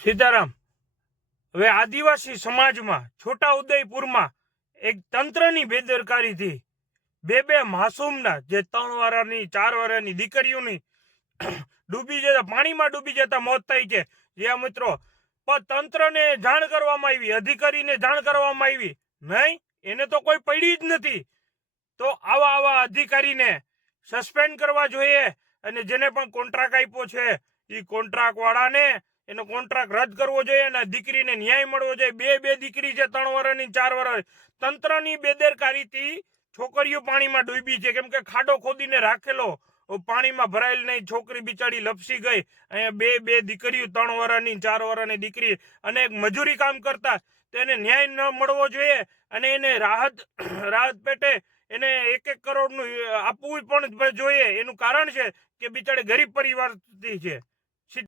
સીતારામ। હવે આદિવાસી સમાજમાં છોટા ઉદયપુરમાં એક તંત્રની બેદરકારીથી બે માસૂમના જે 3 વર્ષની 4 વર્ષની દીકરીઓની ડૂબી જતા પાણીમાં ડૂબી જતા મોત થઈ છે। જ્યાં મિત્રો પણ તંત્રને જાણ કરવામાં આવી, અધિકારીને જાણ કરવામાં આવી નહીં, એને તો કોઈ પડી જ નથી। તો આવા અધિકારીને સસ્પેન્ડ કરવા જોઈએ અને જેને પણ કોન્ટ્રાક્ટ આપ્યો છે એ કોન્ટ્રાક્ટ વાળાને એનો કોન્ટ્રાક્ટ રદ કરવો જોઈએ અને દીકરીને ન્યાય મળવો જોઈએ। બે દીકરી છે, 3 વર્ષની 4 વર્ષ। તંત્રની બેદરકારીથી છોકરીઓ પાણીમાં ડૂબી છે, કેમ કે ખાડો ખોદીને રાખેલો, પાણીમાં ભરાયેલ નહીં, છોકરી બિચારી લપસી ગઈ। અહીંયા બે દીકરીઓ, 3 વર્ષની 4 વર્ષની દીકરી અને એક મજૂરી કામ કરતા, તો એને ન્યાય ન મળવો જોઈએ અને એને રાહત પેટે એને 1-1 કરોડનું આપવું પણ જોઈએ। એનું કારણ છે કે બિચારે ગરીબ પરિવારથી છે।